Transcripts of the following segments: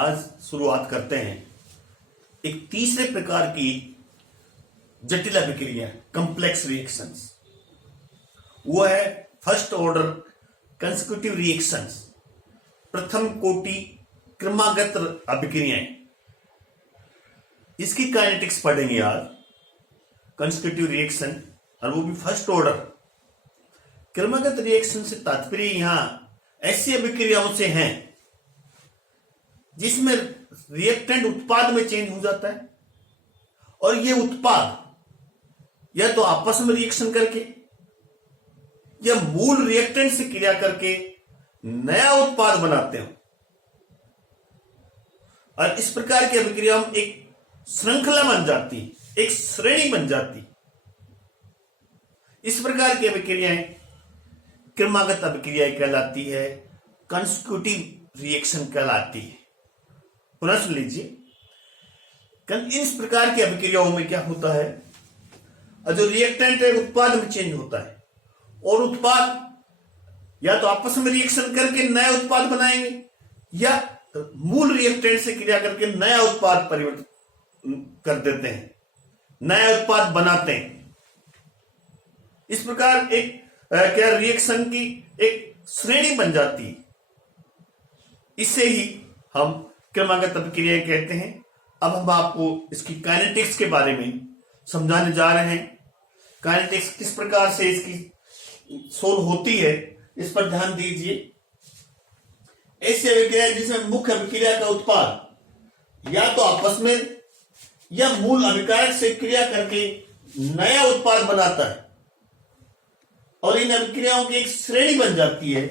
आज शुरुआत करते हैं एक तीसरे प्रकार की जटिल अभिक्रिया, कॉम्प्लेक्स रिएक्शंस। वो है फर्स्ट ऑर्डर कंसेक्यूटिव रिएक्शंस, प्रथम कोटि क्रमागत अभिक्रियाएं। इसकी काइनेटिक्स पढ़ेंगे आज। कंसेक्यूटिव रिएक्शन और वो भी फर्स्ट ऑर्डर। क्रमागत रिएक्शन से तात्पर्य यहां ऐसी अभिक्रियाओं से हैं जिसमें रिएक्टेंट उत्पाद में चेंज हो जाता है और ये उत्पाद या तो आपस में रिएक्शन करके या मूल रिएक्टेंट से क्रिया करके नया उत्पाद बनाते हो। और इस प्रकार की अभिक्रियाओं में एक श्रृंखला बन जाती, एक श्रेणी बन जाती। इस प्रकार की अभिक्रियाएं क्रमागत अभिक्रियाएं कहलाती है, कंसेक्यूटिव रिएक्शन कहलाती है। पुनः सुन लीजिए, इस प्रकार की अभिक्रियाओं में क्या होता है, जो रिएक्टेंट है उत्पाद में चेंज होता है और उत्पाद या तो आपस में रिएक्शन करके नया उत्पाद बनाएंगे या मूल रिएक्टेंट से क्रिया करके नया उत्पाद परिवर्तन कर देते हैं, नया उत्पाद बनाते हैं। इस प्रकार एक क्या रिएक्शन की एक श्रेणी बन जाती है। इसे ही हम क्रमागत अभिक्रियाएं कहते हैं। अब हम आपको इसकी काइनेटिक्स के बारे में समझाने जा रहे हैं। काइनेटिक्स किस प्रकार से इसकी सोल्व होती है, इस पर ध्यान दीजिए। ऐसी अभिक्रिया जिसमें मुख्य अभिक्रिया का उत्पाद या तो आपस में या मूल अभिकारक से क्रिया करके नया उत्पाद बनाता है और इन अभिक्रियाओं की एक श्रेणी बन जाती है,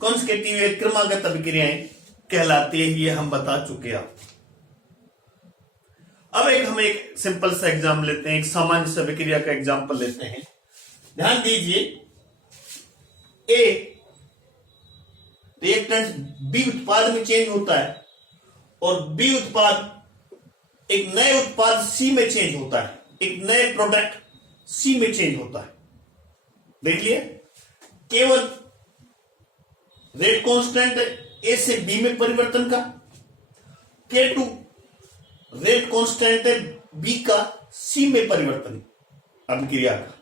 कॉन्सेक्यूटिव क्रमागत अभिक्रियाएं कहलाती है। ये हम बता चुके हैं। अब हम एक सिंपल सा एग्जाम लेते हैं, एक सामान्य सा अभिक्रिया का एग्जांपल लेते हैं। ध्यान दीजिए, ए रिएक्टेंट बी उत्पाद में चेंज होता है और बी उत्पाद एक नए उत्पाद सी में चेंज होता है, एक नए प्रोडक्ट सी में चेंज होता है। देख लिए, केवल रेट कांस्टेंट ए से बी में परिवर्तन का, K2 रेट कांस्टेंट है बी का सी में परिवर्तन अभिक्रिया का।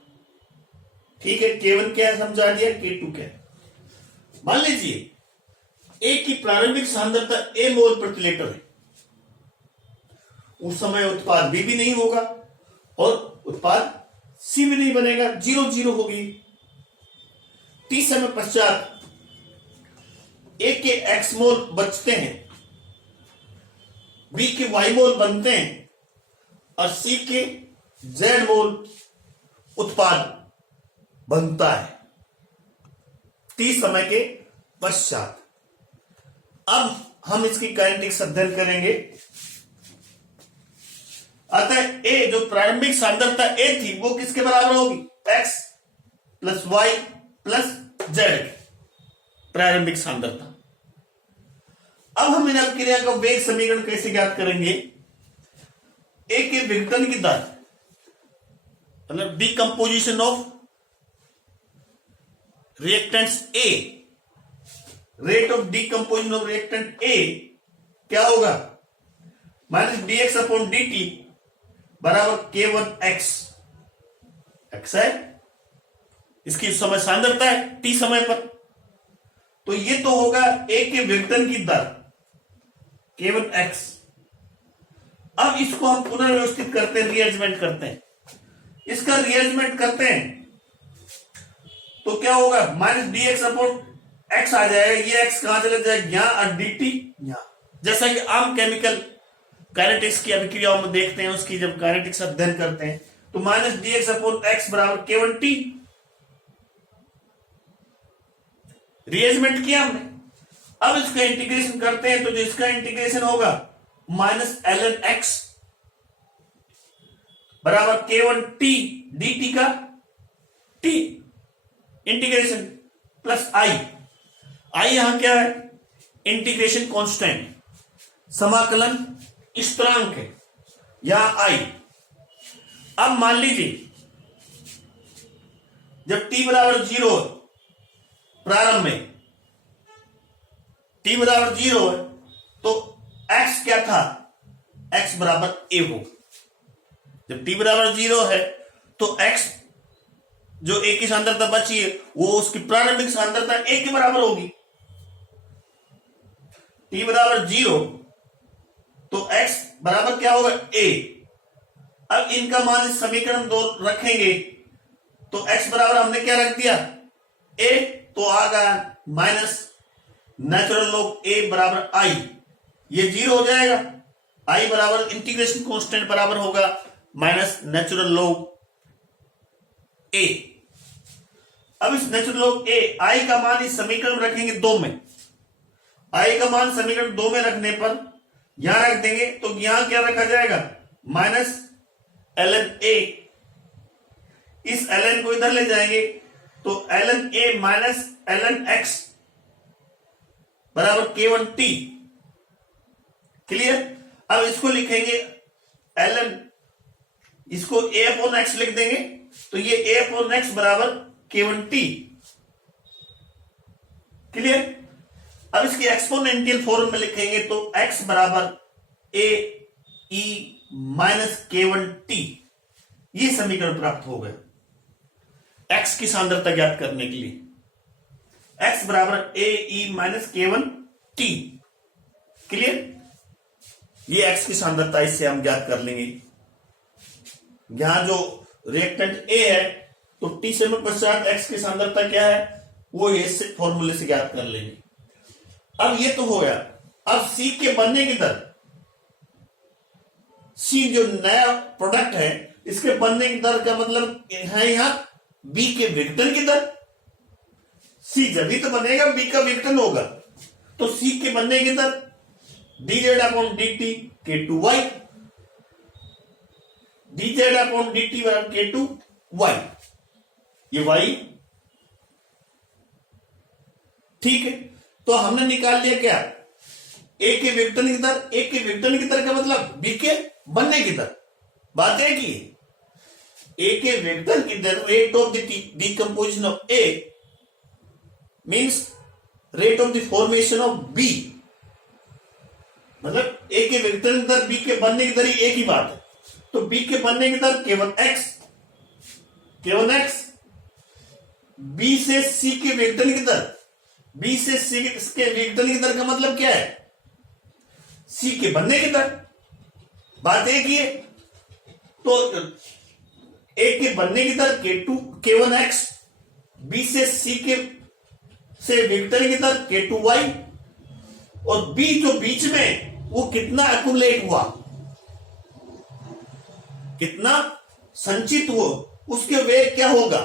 ठीक है, K1 क्या है समझा दिया, K2 क्या है। मान लीजिए ए की प्रारंभिक सांद्रता ए मोल प्रति लीटर है। उस समय उत्पाद बी भी नहीं होगा और उत्पाद सी भी नहीं बनेगा, 0-0 होगी। टी समय पश्चात ए के एक्स मोल बचते हैं, बी के वाई मोल बनते हैं और सी के जेड मोल उत्पाद बनता है टी समय के पश्चात। अब हम इसकी काइनेटिक्स अध्ययन करेंगे। अतः ए जो प्रारंभिक सांद्रता ए थी वो किसके बराबर होगी, x plus y plus z प्रारंभिक सांद्रता। अब हम इन अभिक्रिया का वेग समीकरण कैसे ज्ञात करेंगे। ए के विघटन की दर, मतलब decomposition of reactants A, rate of decomposition of reactant A क्या होगा, माइनस dx अपॉन dt बराबर K1 x। x है इसकी समय सांद्रता है t समय पर, तो ये तो होगा ए के विघटन की दर K1 x। अब इसको हम पुनर्व्यवस्थित करते हैं, रीअरेंजमेंट करते हैं। इसका रीअरेंजमेंट करते हैं तो क्या होगा, माइनस dx अपॉन x आ जाएगा। ये x कहां चला जाएगा, यहां, और dt यहां। जैसा कि आम केमिकल काइनेटिक्स की अभिक्रियाओं में देखते हैं, उसकी जब काइनेटिक्स अध्ययन करते हैं तो माइनस dx अपॉन x बराबर K1t। रीअरेंजमेंट किया हमने। अब इसका इंटीग्रेशन करते हैं तो जो इसका इंटीग्रेशन होगा माइनस ln x बराबर K1t dt का t इंटीग्रेशन प्लस i यहां क्या है, इंटीग्रेशन कांस्टेंट, समाकलन स्थिरांक है, यहां i। अब मान लीजिए जब t बराबर 0 है, प्रारंभ में t बराबर 0 है तो x क्या था, x बराबर a हो। जब t बराबर 0 है तो x जो a की सांद्रता बची है वो उसकी प्रारंभिक सांद्रता a के बराबर होगी। t बराबर 0 तो x बराबर क्या होगा, a। अब इनका मान इस समीकरण दो रखेंगे तो x बराबर हमने क्या रख दिया, a, तो आ गया माइनस नेचुरल लॉग a बराबर i, ये 0 हो जाएगा। i बराबर इंटीग्रेशन कांस्टेंट बराबर होगा माइनस नेचुरल लॉग a। अब इस नेचुरल लॉग a, i का मान इस समीकरण में रखेंगे 2 में, i का मान समीकरण 2 में रखने पर यहां रख देंगे तो यहां क्या रखा जाएगा, माइनस ln a। इस ln को इधर ले जाएंगे तो ln a minus ln x बराबर k1t। क्लियर। अब इसको लिखेंगे ln, इसको a अपॉन x लिख देंगे तो ये a अपॉन x बराबर k1t। क्लियर। अब इसकी एक्सपोनेंशियल फॉर्म में लिखेंगे तो x बराबर a e माइनस k1t, ये समीकरण प्राप्त हो गया x की सांद्रता ज्ञात करने के लिए। x बराबर a e minus k1t। Clear. ये x की सांद्रता इससे हम ज्ञात कर लेंगे। यहां जो रिएक्टेंट a है तो t से पश्चात x की सांद्रता क्या है वो इस फॉर्मूले से ज्ञात कर लेंगे। अब ये तो हो गया। अब C के बनने की दर, C जो नया प्रोडक्ट है इसके बनने की दर का मतलब है यहां B के विघटन की दर। C जब भी तो बनेगा B का विघटन होगा, तो C के बनने की दर dz upon dt k2y, dz upon dt बराबर k2y, ये y। ठीक है, तो हमने निकाल लिया क्या, A के विघटन की दर। A के विघटन की दर का मतलब B के बनने की दर। बात है कि A के विघटन की दर, rate of the decomposition of A means rate of the formation of B। मतलब A के विघटन की दर B के बनने की दर ही एक ही बात है। तो B के बनने की दर k1x, B से C के विघटन की दर, B से C के विघटन की दर का मतलब क्या है, C के बनने की दर। बात एक ही है। तो A के बनने की दर k1x, B से C के से विघटन की दर k2y, और B जो बीच में वो कितना एक्युमुलेट हुआ, कितना संचित हुआ, उसके वेग क्या होगा,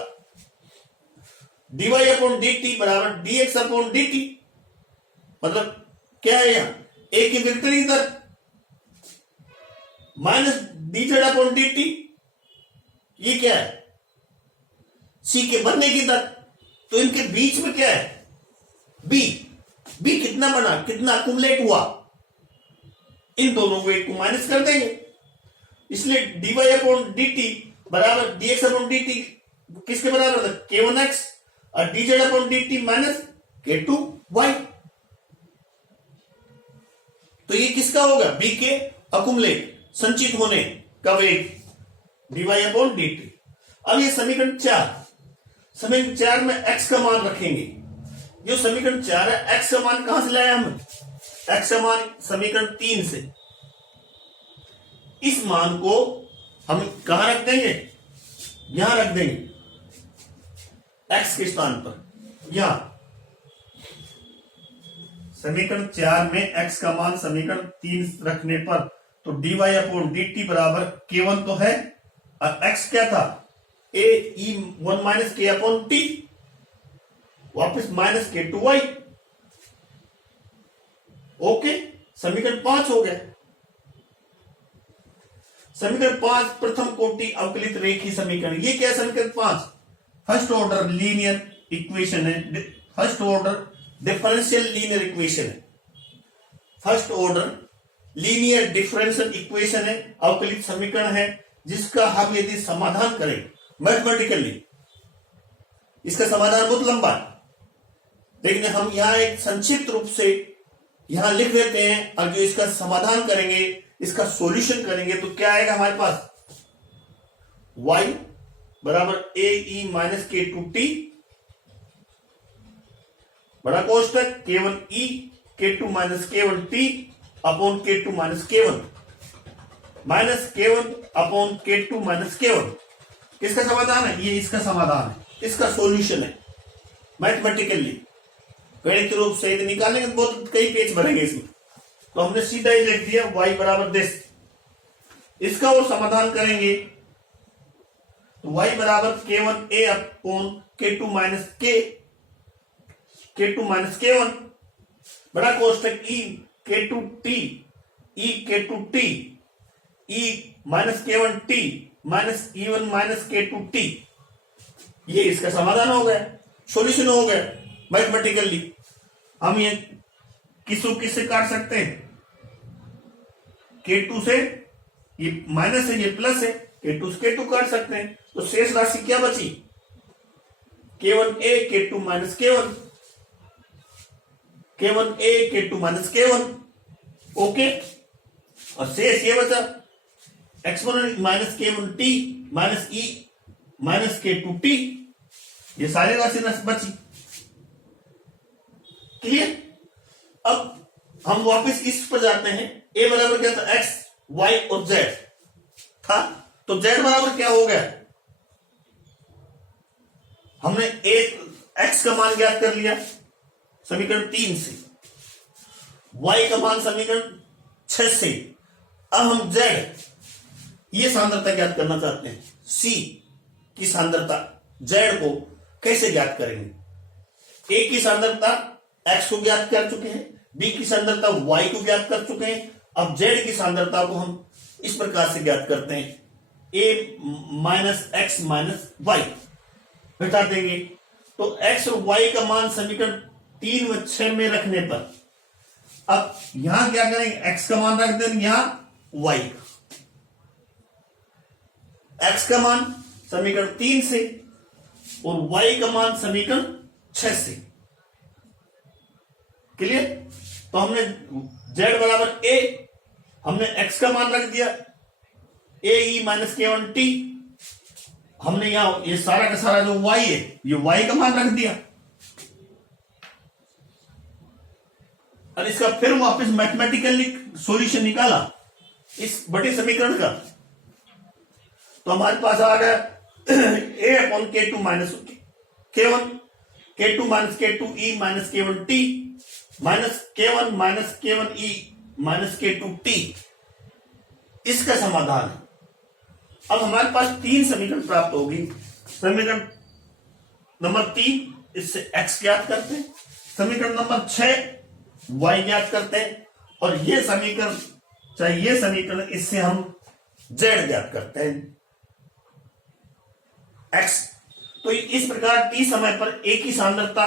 dy अपॉन dt बराबर dx अपॉन dt। मतलब क्या है यहां, A की विघटन की दर माइनस dz अपॉन dt, ये क्या है, C के बनने की दर। तो इनके बीच में क्या है, B कितना बना, कितना एक्युमुलेट हुआ, इन दोनों वेग को माइनस कर देंगे। इसलिए dy अपॉन dt बराबर dx अपॉन dt किसके बराबर था, k1x, और dz upon dt minus k2y। तो ये किसका होगा, B के एक्युमुलेट संचित होने का वेग dy अपॉन dt। अब ये समीकरण 4, समीकरण 4 में x का मान रखेंगे। जो समीकरण 4 है x का मान कहां से लाया हम, x का मान समीकरण 3 से। इस मान को हम कहां रख देंगे, यहां रख देंगे x के स्थान पर। यहां समीकरण 4 में x का मान समीकरण 3 रखने पर तो dy अपॉन dt बराबर k1 तो है, और x क्या था, a e 1 minus k upon t, वापस माइनस k2y। ओके, समीकरण 5 हो गया। समीकरण 5 प्रथम कोटि अवकलित रेखीय समीकरण। ये क्या है, समीकरण 5 फर्स्ट ऑर्डर लीनियर इक्वेशन है, first order differential linear equation है, first order linear differential equation है, अवकलित समीकरण है, जिसका हम यदि समाधान करें मैथमेटिकली, इसका समाधान बहुत लंबा है, लेकिन हम यहां एक संक्षिप्त रूप से यहां लिख देते हैं और जो इसका समाधान करेंगे, इसका सॉल्यूशन करेंगे, तो क्या आएगा हमारे पास? y बराबर ए ई माइनस के टू टी बड़ा कोष्टक K1 E K2 minus K1 T upon K2 minus K1 minus K1 upon K2 minus K1। किसका समाधान है? ये इसका समाधान है, इसका सॉल्यूशन है मैथमेटिकली। गणित रूप से यदि निकालेंगे तो बहुत कई पेज भरेंगे इसमें, तो हमने सीधा ही लिख दिया y बराबर दिस। इसका वो समाधान करेंगे तो y बराबर K1A upon K2 minus K2 minus K1 बड़ा कोष्टक E K2T E K2T E minus K1T minus E1 minus K2T। ये इसका समाधान हो गया, सॉल्यूशन हो गया मैथमेटिकली। हम ये किससे काट सकते हैं? K2 से, ये माइनस है ये प्लस है, K2 से K2 काट सकते हैं, तो शेष राशि क्या बची? K1A K2 minus K1 K1A K2 minus K1। Okay, और शेष ये बचा exponent minus K1T minus E minus K2T। ये सारी राशि बची। क्लियर? अब हम वापस इस पर जाते हैं। a बराबर क्या था? x y और z था, तो z बराबर क्या हो गया? हमने x का मान ज्ञात कर लिया समीकरण 3 से, y का मान समीकरण 6 से। अब हम z ये सांद्रता ज्ञात करना चाहते हैं। c की सांद्रता z को कैसे ज्ञात करेंगे? a की सांद्रता x को ज्ञात कर चुके हैं, b की सांद्रता y को ज्ञात कर चुके हैं। अब z की सांद्रता को हम इस प्रकार से ज्ञात करते हैं, a minus x minus y घटा देंगे। तो x और y का मान समीकरण 3 व 6 में रखने पर अब यहां क्या करेंगे? x का मान रख देंगे, यहां y x का मान समीकरण 3 से और y का मान समीकरण 6 से। क्लियर? तो हमने z बराबर a, हमने x का मान रख दिया ए ई माइनस K1T, हमने यहां ये सारा का सारा जो y है ये y का मान रख दिया, और इसका फिर वापस मैथमेटिकली सॉल्यूशन निकाला इस बड़े समीकरण का। तो हमारे पास आ गया a upon K2 minus K1 K2 minus K2 E minus K1T minus K1 minus K1E minus K2T। इसका समाधान है। अब हमारे पास 3 समीकरण प्राप्त होगी। समीकरण नंबर 3, इससे x ज्ञात करते हैं, समीकरण नंबर 6 y ज्ञात करते हैं, और ये समीकरण चाहे ये समीकरण इससे हम z ज्ञात करते हैं x। तो इस प्रकार t समय पर a की सांद्रता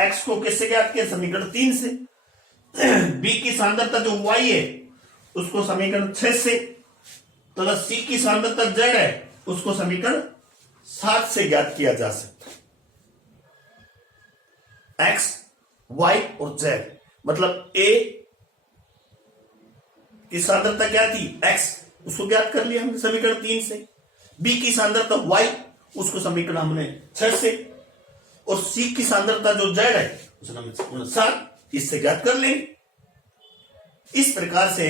x को किससे ज्ञात किया? समीकरण 3 से। b की सांद्रता जो y है उसको समीकरण 6 से, तथा c की सांद्रता z है उसको समीकरण 7 से ज्ञात किया जा सकता है। x, y और z मतलब a की सांद्रता क्या थी? x, उसको ज्ञात कर लिया हमने समीकरण 3 से। b की सांद्रता y, उसको समीकरण हमने 6 से, और c की सांद्रता जो z है उसको हमने 7, इससे ज्ञात कर लेंगे। इस प्रकार से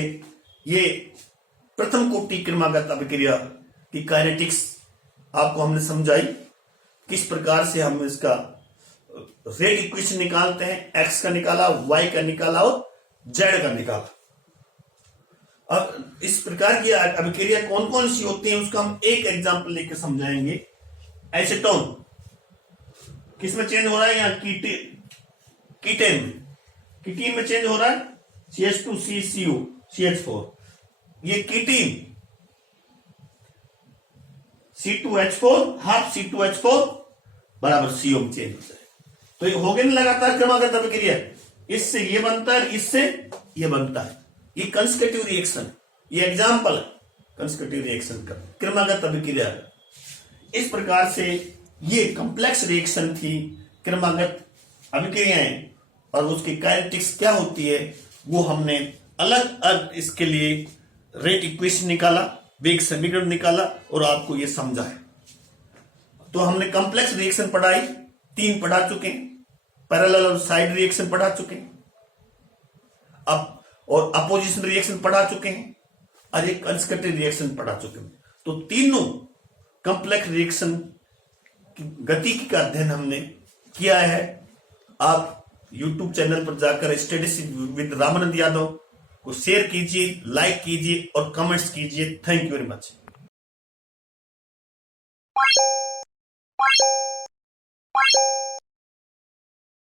ये प्रथम कोटि क्रमागत अभिक्रिया की काइनेटिक्स आपको हमने समझाई, किस प्रकार से हम इसका रेट इक्वेशन निकालते हैं। x का निकाला, y का निकाला और z का निकाला। अब इस प्रकार की अभिक्रिया कौन कौन सी होती है उसका हम एक एग्जांपल लेकर समझाएंगे। एसीटोन किसमें चेंज हो रहा है? यहाँ कीटेन में चेंज हो रहा है, CH2CCO CH4। ये कीटीन C2H4 हाफ C2H4 बराबर CO में चेंज होता है। तो ये हो गया ना लगातार क्रमागत अभिक्रिया, इससे ये बनता है, इससे ये बनता है। ये कंसेक्यूटिव रिएक्शन, ये एग्जांपल है कंसेक्यूटिव रिएक्शन का, क्रमागत अभिक्रिया। इस प्रकार से ये कॉम्प्लेक्स रिएक्शन थी क्रमागत अभिक्रियाएं, और उसकी काइनेटिक्स क्या होती है, वो हमने अलग अलग इसके लिए रेट इक्वेशन निकाला, वेग समीकरण निकाला और आपको ये समझा है। तो हमने कॉम्प्लेक्स रिएक्शन पढ़ाई 3 पढ़ा चुके हैं, पैरेलल और साइड रिएक्शन पढ़ा चुके हैं, अब और अपोजिशन रिएक्शन पढ़ा चुके हैं और एक कंस्ट्रक्टिव रिएक्शन पढ़ा चुके हैं। तो तीनों कॉम्प्लेक्स रिएक्शन की गति का अध्ययन हमने किया है। आप YouTube चैनल पर जाकर स्टैटिस्टिक्स विद रामानंद यादव को शेयर कीजिए, लाइक कीजिए और कमेंट्स कीजिए। Thank you very much.